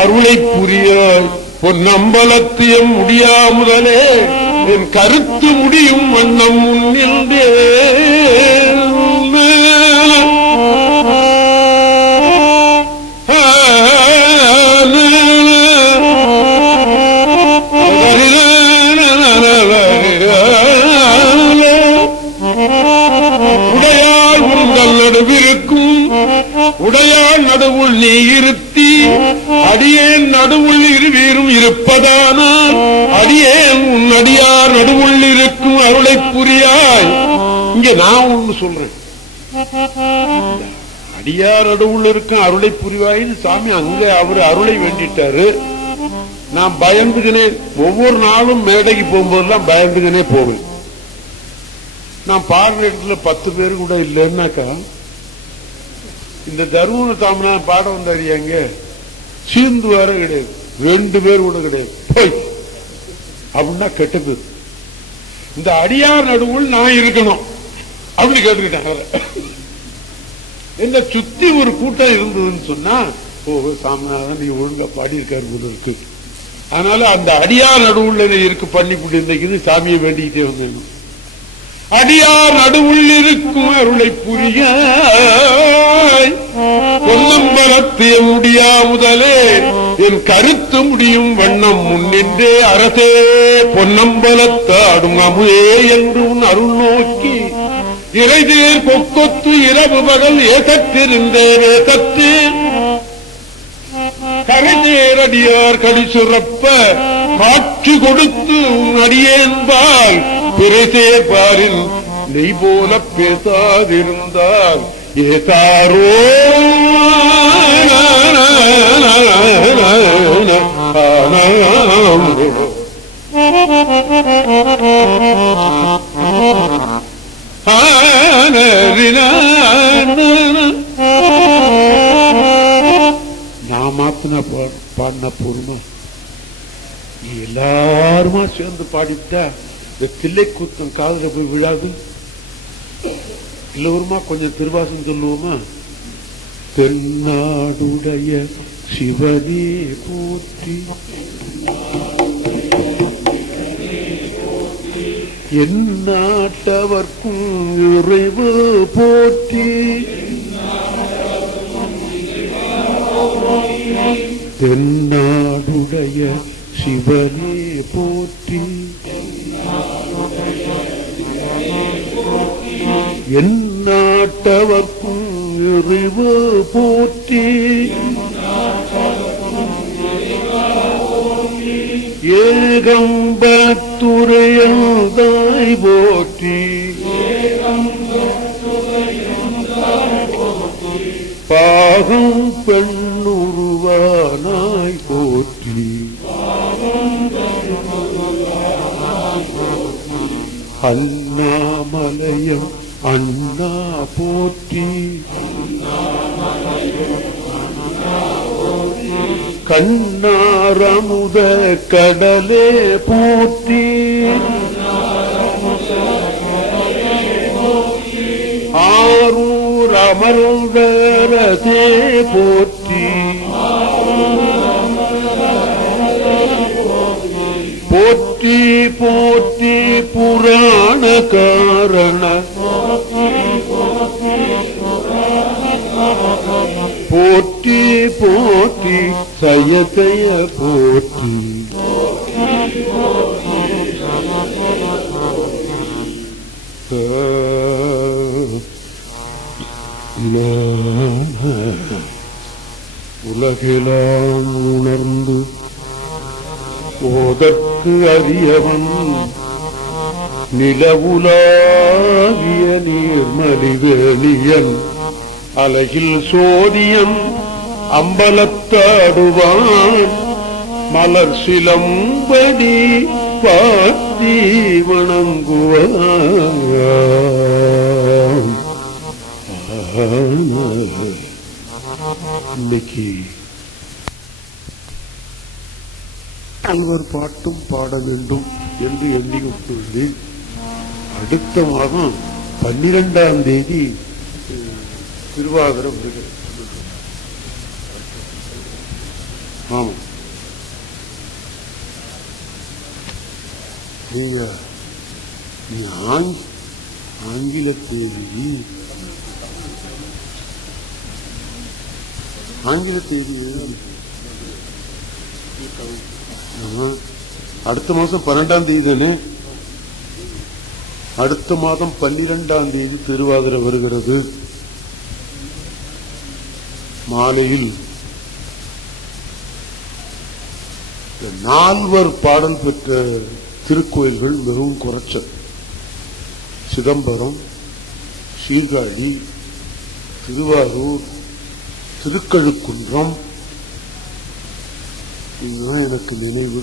அருளை புரியாய் பொன்னம்பலத்தியம் முடியா முதலே என் கருத்து முடியும் வண்ணம் முன்னின்றே உடையாள் நடுவுள் நீ இருத்தி அடியேன் நடுவுள் இருவீரும் இருப்பதானால் அடியேன் உன் அடியார் நடுவுள் இருக்கும் அருளை புரியாய். இங்க நான் ஒண்ணு சொல்றேன், அடியார் நடுவுள் இருக்கும் அருளை புரிவாயின்னு சாமி அங்க அவரு அருளை வேண்டிட்டாரு. நான் பயந்துகினே ஒவ்வொரு நாளும் மேடைக்கு போகும்போதெல்லாம் பயந்துகினே போவேன். நான் பாடுற இடத்துல 10 பேரு கூட இல்லைன்னாக்கா இந்த தர்மபுர தாமனா பாட வந்தாரியாங்க சீர்ந்து வர கிடையாது, 2 பேர் கூட கிடையாது போய் அப்படின்னா கெட்ட பேர். இந்த அடியார் நடுவுள் நான் இருக்கணும் அப்படி கேட்டுக்கிட்டாங்க. இந்த சுத்தி ஒரு கூட்டம் இருந்ததுன்னு சொன்னா ஓ சாமிநாதன் நீ ஒழுங்கா பாடி இருக்காரு போல இருக்கு, அதனால அந்த அடியார் நடுவுள்ள இருக்கு பண்ணி கொண்டு சாமியை வேண்டிக்கிட்டே வந்தேன். அடியார் நடுவுள் இருக்கும் அருளை புரிய பொன்னம்பலத்திய முடியா முதலே என் கருத்து முடியும் வண்ணம் முன்னின்றே அரசே பொன்னம்பலத்தாடும் அமுதே என்று உன் அருள் நோக்கி இறைதேர் கொக்கொத்து இரவு பகல் ஏசத்திருந்தேன் ஏசத்து கரைதேரடியார் கடி சுரப்ப காட்சி கொடுத்து உன் அடியேன்பால் பிறைசே பாரில் நெய் போல பேசாதிருந்தால் ஏசாரோ நான் மாத்தின பாடின பொறுமை எல்லாருமா சேர்ந்து பாடிட்டா இந்த தில்லை கூத்தம் காதல போய் விழாது. எல்லோருமா கொஞ்சம் திருவாசம் சொல்லுவோமா? தென்னாடுடைய சிவனே போற்றி என் நாட்டவர்க்கும் இறைவு போற்றி தென்னாடுடைய சிவனே போற்றி என் நாட்டவர்க்கும் இறைவு போற்றி ஏகம்பத்துரையாய் போற்றி பாகம் பெண்ணுருவானாய் போற்றி அண்ணாமலையானே மலையம் அண்ணா போற்றி, கண்ணாரமுத கடலே போற்றி, ஆரூர் அமர்ந்தரசே போற்றி, போற்றி போற்றி புராண காரண, போற்றி போற்றி சயதய போற்றி, உலகிலாம் உணர்ந்து ஓதற்கு அறியவன் நிலவுலாகிய நீர்மலிவேலியன் அலகில் சோதியன் அம்பலத்தாடுவான் மலர் சிலம்படி பாத்தி வணங்குவான். இன்னைக்கு ஒருவர் பாட்டும் பாட வேண்டும் என்று எண்ணி கொண்டுள்ளேன். அடுத்த மாதம் 12ஆம் தேதி திருவாதிரை வருகிறது. ஆமா, நீங்க ஆங்கில தேதி அடுத்த மாசம் 12ஆம் தேதி தானே. அடுத்த மாதம் 12ஆம் தேதி திருவாதிரை வருகிறது. மாலையில் 4 பாடல் பெற்ற திருக்கோயில்கள் மிகவும் குறைச்ச. சிதம்பரம், சீர்காழி, திருவாரூர், திருக்கழுக்குன்றம். இதுதான் எனக்கு நினைவு.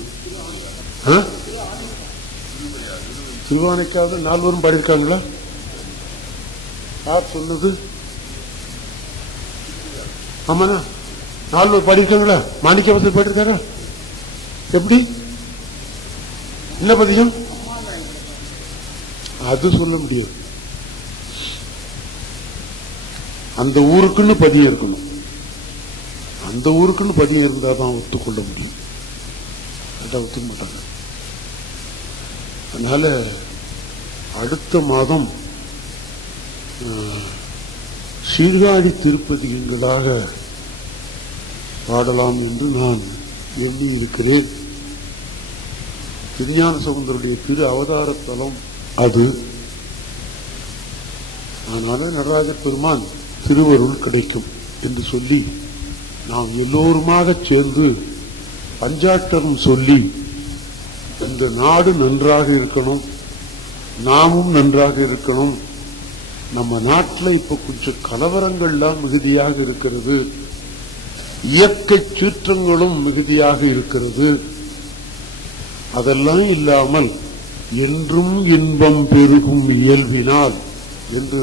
திருவானைக்காவது 4 பாடியிருக்காங்களா? யார் சொன்னது? ஆமாண்ணா, 4 பாடியிருக்காங்களா? மாணிக்கவாசகர் பாடியிருக்காரா? எப்படி? என்ன பதியம்? அது சொல்ல முடியாது. அந்த ஊருக்குன்னு பதியம் இருக்கணும். அந்த ஊருக்குன்னு பதியம் இருந்தாதான் ஒத்துக்கொள்ள முடியும். ஒத்துக்க மாட்டாங்க. அதனால அடுத்த மாதம் சீர்காழி திருப்பதிகங்களாக பாடலாம் என்று நான் எண்ணி இருக்கிறேன். திருஞான சம்பந்தருடைய திரு அவதாரத்தலம் அது. அதனால நடராஜ பெருமான் திருவருள் கிடைக்கும் என்று சொல்லி நாம் எல்லோருமாக சேர்ந்து பஞ்சாட்சரம் சொல்லி இந்த நாடு நன்றாக இருக்கணும், நாமும் நன்றாக இருக்கணும். நம்ம நாட்டில் இப்ப கொஞ்சம் கலவரங்கள்லாம் மிகுதியாக இருக்கிறது, இயற்கை சீற்றங்களும் மிகுதியாக இருக்கிறது. அதெல்லாம் இல்லாமல் என்றும் இன்பம் பெருகும் இயல்பினால் என்று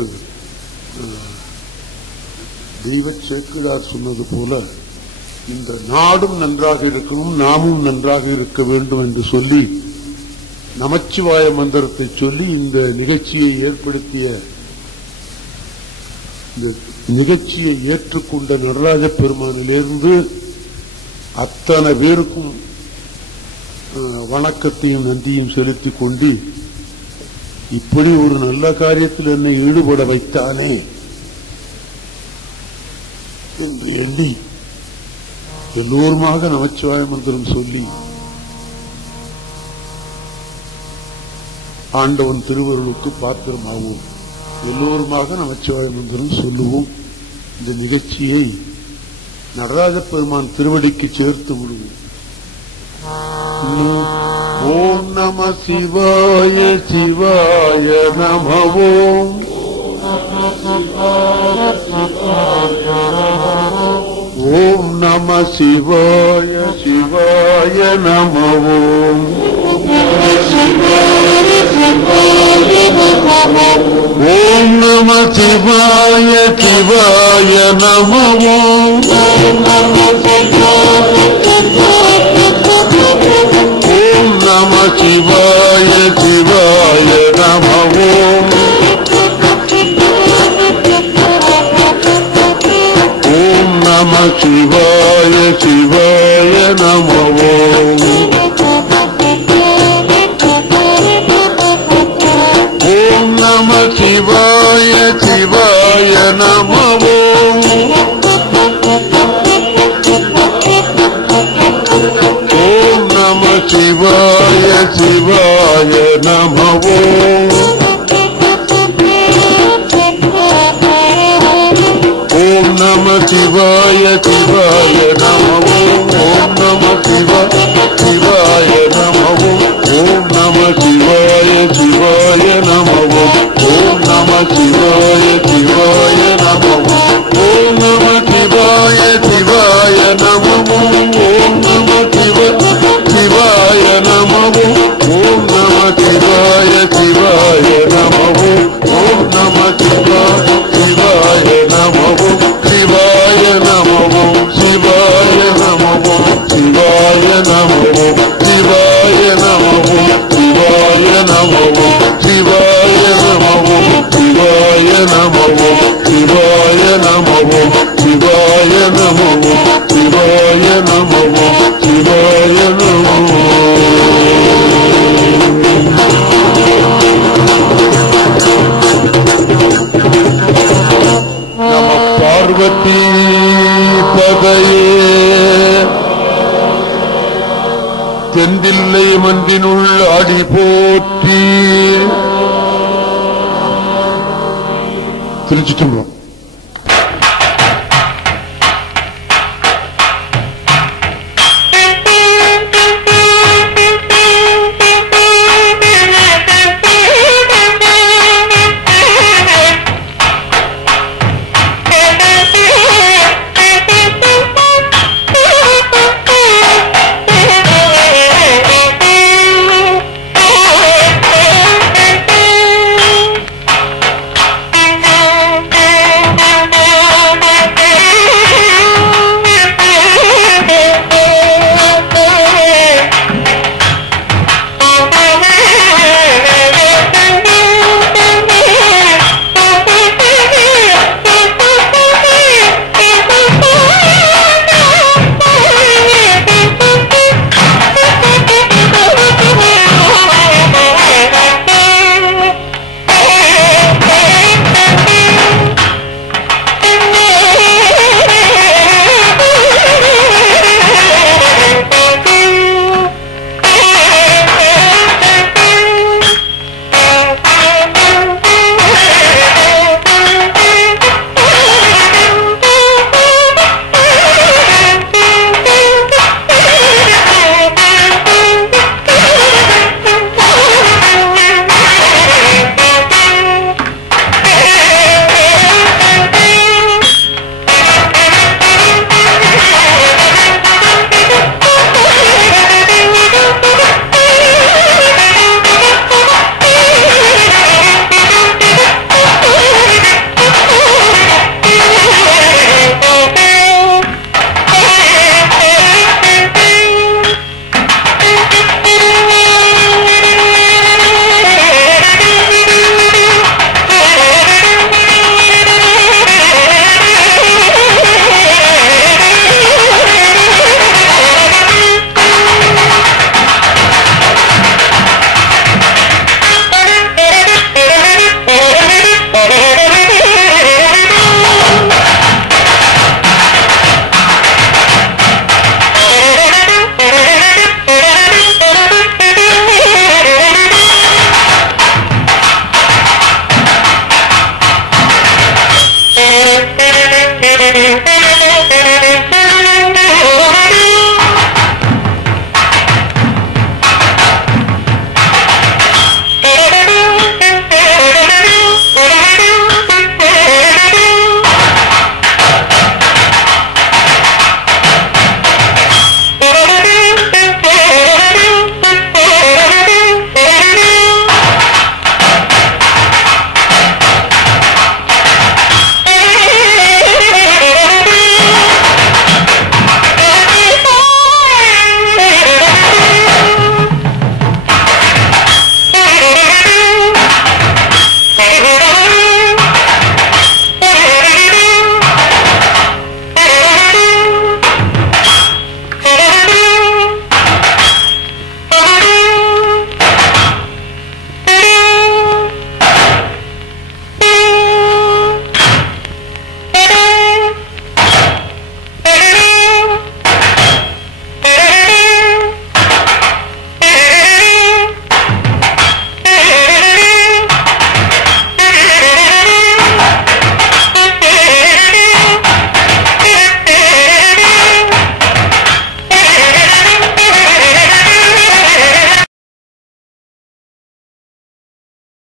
தெய்வ சேக்கிழார் சொன்னது போல இந்த நாடும் நன்றாக இருக்கணும், நாமும் நன்றாக இருக்க வேண்டும் என்று சொல்லி நமச்சிவாய மந்திரத்தை சொல்லி இந்த நிகழ்ச்சியை ஏற்படுத்திய, இந்த நிகழ்ச்சியை ஏற்றுக்கொண்ட நடராஜ பெருமானிலிருந்து அத்தனை பேருக்கும் வணக்கத்தையும் நன்றியும் செலுத்திக் கொண்டு, இப்படி ஒரு நல்ல காரியத்தில் என்னை ஈடுபட வைத்தானே என்று எண்ணி எல்லோருமாக நமச்சிவாய மந்திரம் சொல்லி ஆண்டவன் திருவருளுக்கு பாத்திரமாவோம். எல்லோருமாக நமச்சிவாய மந்திரம் சொல்லுவோம். இந்த நிகழ்ச்சியை நடராஜ பெருமான் திருவடிக்கு சேர்த்து விடுவோம். ஓம் நம சிவாய சிவாய நம ஓம். ஓம் நம சிவாய சிவாய நம ஓம். ஓம் நம சிவாய சிவாய நமோ. ஓம் நம சிவாய சிவாய நமோ. ஓம் நம சிவாய சிவாய நமோ. ஓம் நம சிவாய சிவாய நமோ. ஓம் நம சிவாய சிவாய நமோ. ஓம் நம சிவாய சிவாய நமோ. ஓம் நம சிவாய நமோ. ஓம் நம சிவாய சிவாய நமோ. ஓம் நம சிவாய சிவாய நமோ. ஓம் நம சிவாய சிவாய நமோ. ஓம் நம சிவாய நமோ. ஓம் நம சிவாய சிவாய நமோ. ஓம் நம சிவாய நமோ. சிவாய நமோ. சிவாய நமோ. சிவாய நமோ. சிவாய நமோ. சிவாய நமோ. சிவாய நமோ. சிவாய நமோ. சிவாய நமோ. சிவாய நமோ. சிவாய நமோ. சிவாய நமோ. நம பார்வதி பதையே. தெந்தில்லை மன்றினுள் அடி போற்றி. திருச்சிற்றம்பலம்.